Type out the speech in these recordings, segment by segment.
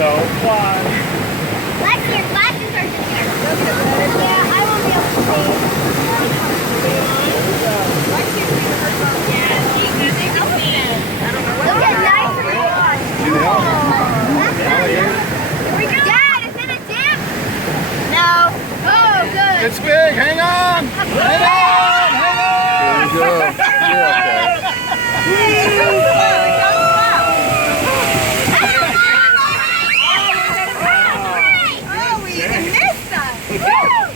so fun. Lexi, your glasses are just here. Yeah, I won't be able to see. Lexi's doing her phone. Yeah, she's using the hand. Look at nice and long. See the elephant? Here we go. Dad, is it a dip? No. Oh, good. It's big. Hang on. Hang on. Hang on. There you go. You're okay. Oh, we even missed us.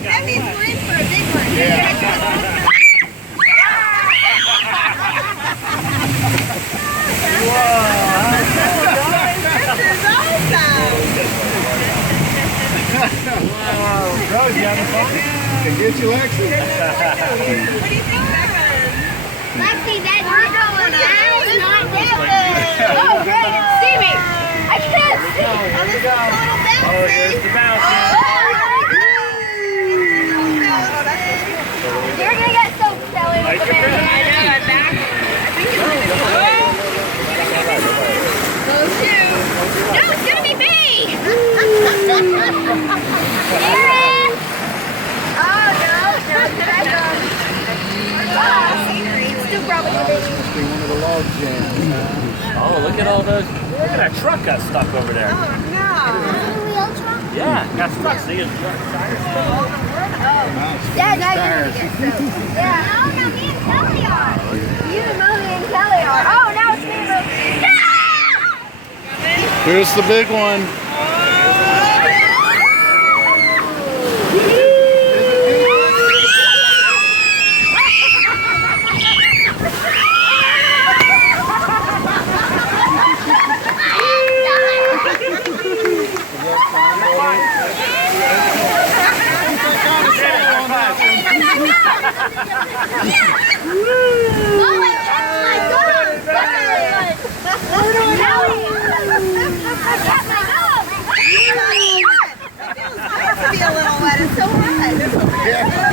That means we're in for a big one. Rose, you having fun? Can get you, Lexi. What do you think that was? Lexi, that's not good. Oh, great, it's steamy. I can't see. Oh, this is a little bouncy. Oh, here's the bouncy. You're gonna get soaked, Kelly. Like your breath. I know, I'm back. I think it's gonna go. Those two. No, it's gonna be me. Aaron! Oh, no, did I go? Oh, it's still probably me. Must be one of the log jams. Oh, look at all those. Look at that truck got stuck over there. Oh, no. Wheel truck? Yeah, got stuck. See his tires still? Dad, now you're gonna get soaked. Yeah. Oh, no, me and Kelly are. You and Mommy and Kelly are. Oh, now it's me and Mommy. No! Here's the big one. Be a little wet. It's so hot.